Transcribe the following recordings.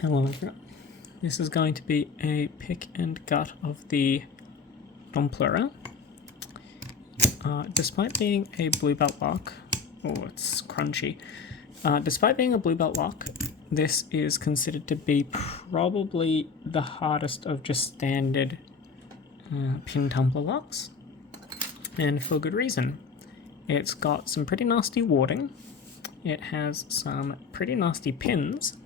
Hello everyone. This is going to be a pick and gut of the Plura. Despite being a blue belt lock, it's crunchy. Despite being a blue belt lock, this is considered to be probably the hardest of just standard pin tumbler locks, and for good reason. It's got some pretty nasty warding. It has some pretty nasty pins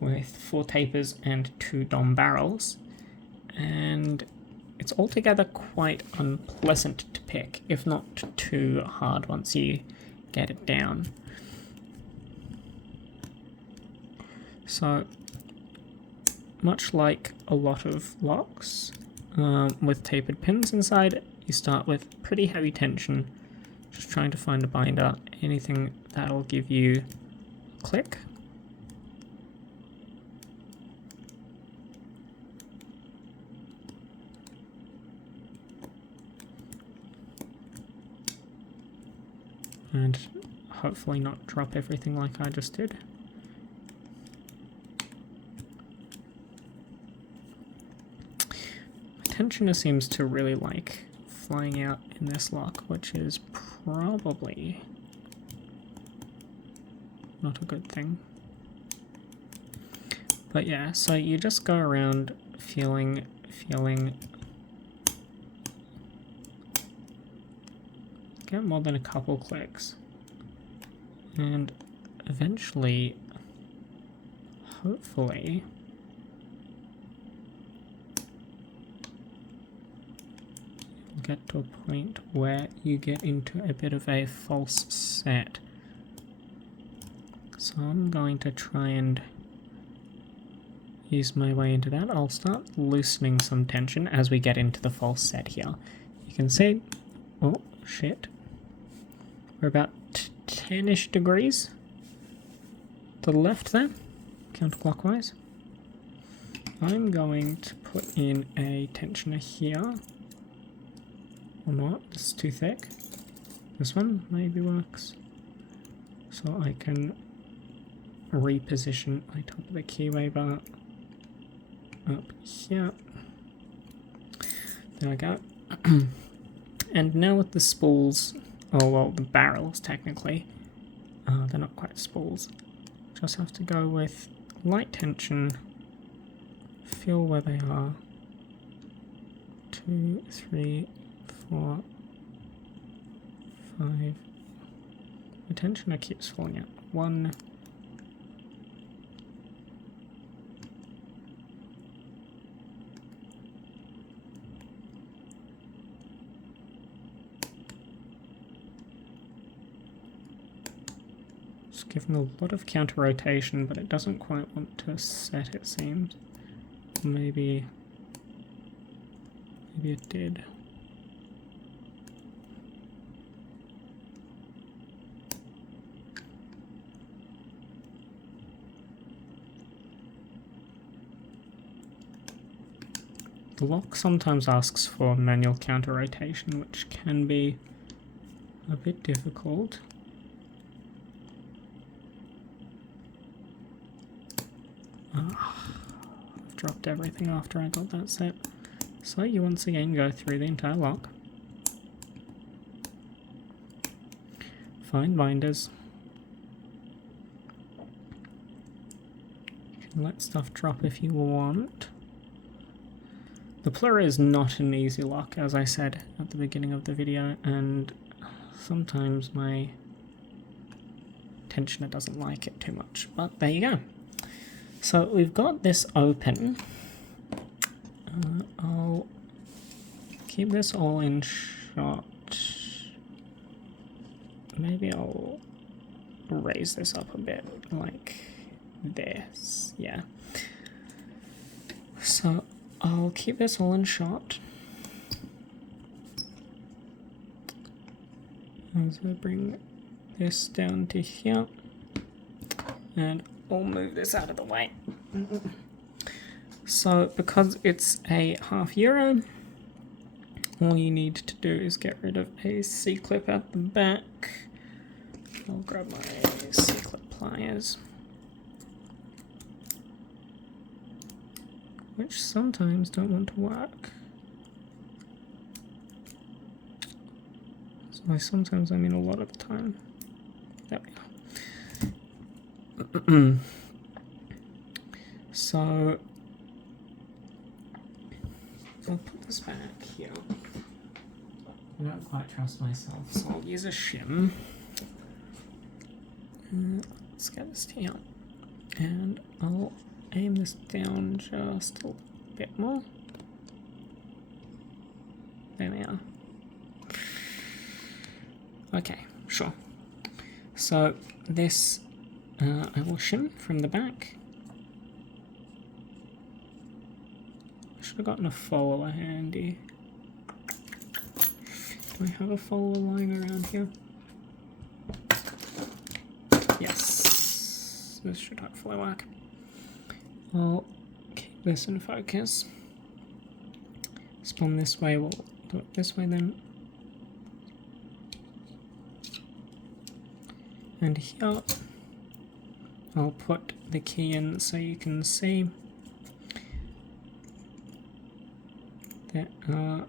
with 4 tapers and 2 dom barrels, and it's altogether quite unpleasant to pick, if not too hard once you get it down. So, much like a lot of locks with tapered pins inside, you start with pretty heavy tension, just trying to find a binder, anything that'll give you a click. And hopefully not drop everything like I just did. My tensioner seems to really like flying out in this lock, which is probably not a good thing. But yeah, so you just go around feeling, get more than a couple clicks, and eventually, hopefully, you'll get to a point where you get into a bit of a false set. So I'm going to try and use my way into that. I'll start loosening some tension as we get into the false set here. You can see, oh shit, we're about 10-ish degrees to the left there, counterclockwise. I'm going to put in a tensioner here. Or not, this is too thick. This one maybe works. So I can reposition my top of the keyway bar up here. There we go. And now with the spools, oh well, the barrels technically, they're not quite spools. Just have to go with light tension, feel where they are. 2, 3, 4, 5. The tensioner keeps falling out. 1. It's giving a lot of counter rotation, but it doesn't quite want to set, it seems. Maybe it did. The lock sometimes asks for manual counter rotation, which can be a bit difficult. I've dropped everything after I got that set. So you once again go through the entire lock. Find binders. You can let stuff drop if you want. The Plura is not an easy lock, as I said at the beginning of the video, and sometimes my tensioner doesn't like it too much, but there you go. So we've got this open. I'll keep this all in shot. Maybe I'll raise this up a bit, like this, yeah. So I'll keep this all in shot. As I bring this down to here, and I'll move this out of the way. So because it's a half euro, all you need to do is get rid of a C-clip at the back. I'll grab my C-clip pliers. which sometimes don't want to work. So by sometimes I mean a lot of the time. There we are. So I'll put this back here. I don't quite trust myself, so I'll use a shim. Let's get this here. And I'll aim this down just a bit more. There we are. Okay, sure. So this I will shim from the back. I should have gotten a follower handy. Do I have a follower lying around here? Yes. This should hopefully work. I'll keep this in focus. Spawn this way, we'll do it this way then. And here, I'll put the key in so you can see that, oh,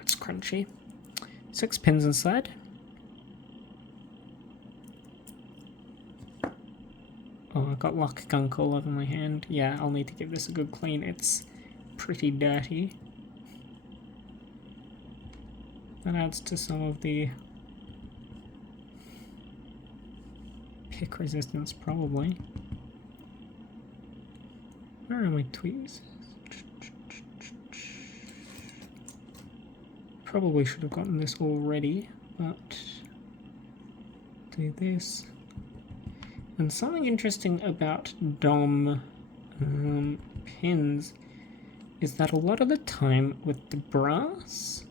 it's crunchy. 6 pins inside. Oh, I got luck gunk all over my hand. Yeah, I'll need to give this a good clean. It's pretty dirty. That adds to some of the pick resistance, probably. Where are my tweezers? Probably should have gotten this already, but do this. And something interesting about DOM pins is that a lot of the time with the brass,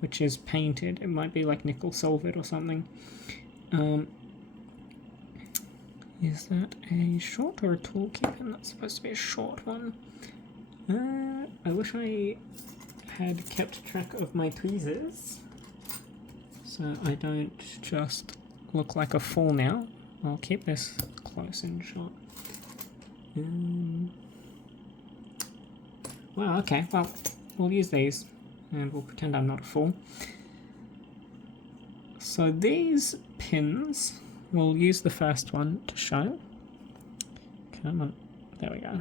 which is painted, it might be like nickel sulfate or something, is that a short or a tall key pin? That's supposed to be a short one. I wish I had kept track of my tweezers, so I don't just look like a fool now. I'll keep this close and short. Well, okay, well, we'll use these and we'll pretend I'm not a fool. So these pins, we'll use the first one to show. Come on, there we go.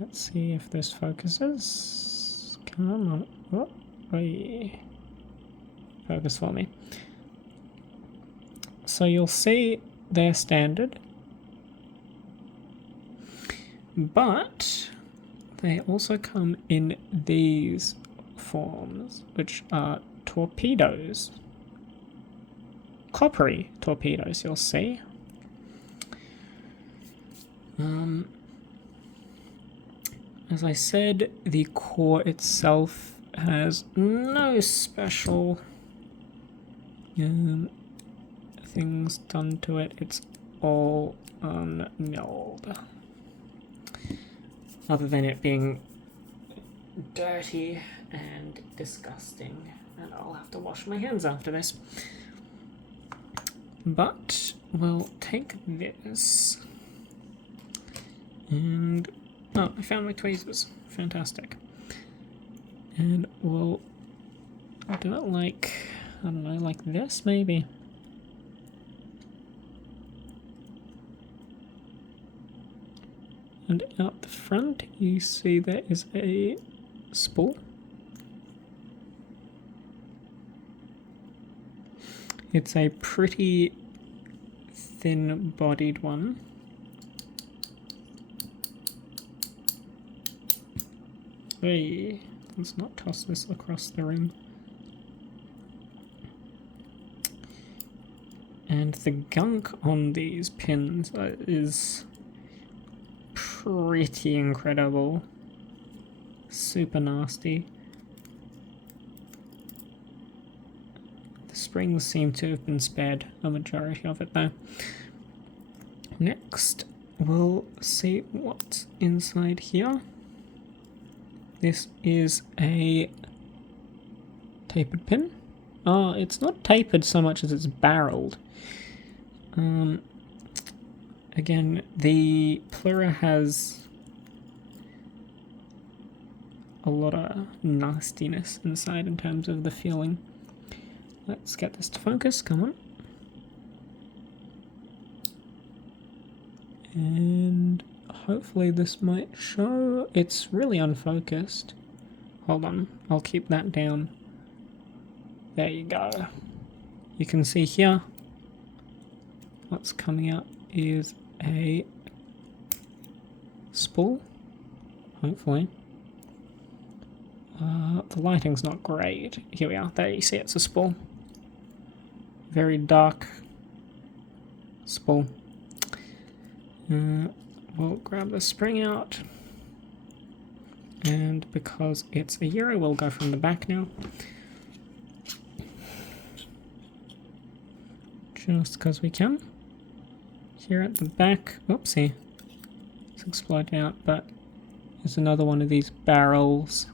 Let's see if this focuses. Come on, oh, wait. Focus for me. So you'll see they're standard, but they also come in these forms, which are torpedoes. Coppery torpedoes, you'll see. As I said, the core itself has no special things done to it. It's all unknilled. Other than it being dirty and disgusting, and I'll have to wash my hands after this. But we'll take this and oh, I found my tweezers. Fantastic. And we'll do it like, I don't know, like this maybe. And out the front you see there is a spool. It's a pretty thin bodied one. Hey, let's not toss this across the room. And the gunk on these pins is pretty incredible. Super nasty. The springs seem to have been spared, a majority of it though. Next, we'll see what's inside here. This is a tapered pin. Oh, it's not tapered so much as it's barreled. Again, the Plura has a lot of nastiness inside in terms of the feeling. Let's get this to focus, come on. And hopefully this might show. It's really unfocused. Hold on, I'll keep that down. There you go. You can see here, what's coming out is a spool, hopefully. The lighting's not great. Here we are, there you see it's a spool. Very dark spool. We'll grab the spring out, and because it's a euro, we'll go from the back now. Just because we can. Here at the back, oopsie, it's exploding out, but there's another one of these barrels.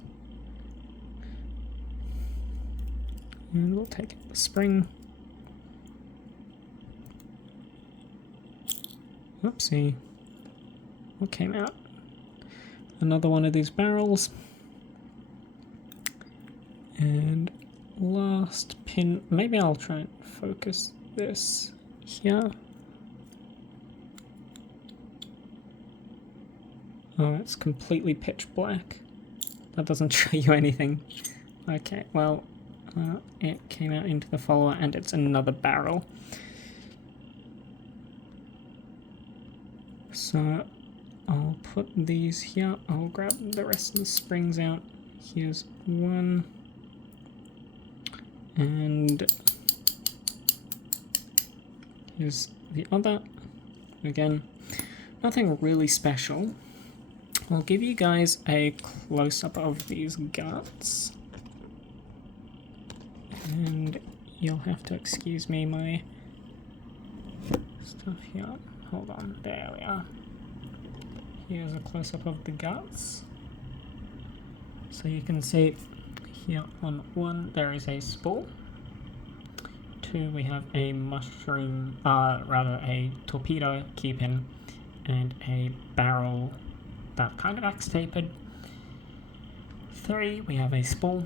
And we'll take the spring. Oopsie. What came out? Another one of these barrels. And last pin. Maybe I'll try and focus this here. Oh, it's completely pitch black. That doesn't show you anything. Okay, well, it came out into the follower and it's another barrel. So I'll put these here. I'll grab the rest of the springs out. Here's one. And here's the other. Again, nothing really special. I'll give you guys a close-up of these guts. And you'll have to excuse me, my stuff here. Hold on, there we are. Here's a close-up of the guts. So you can see here on one, there is a spool. Two, we have a mushroom, rather a torpedo keypin, and a barrel that kind of acts tapered. Three, we have a spool.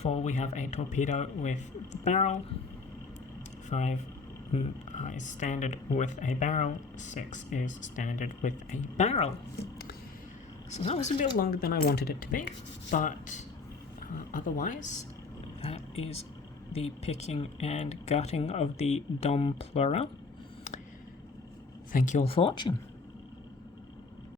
Four, we have a torpedo with the barrel. Five is standard with a barrel. Six is standard with a barrel. So that was a bit longer than I wanted it to be, but otherwise, that is the picking and gutting of the Dom Plura. Thank you all for watching.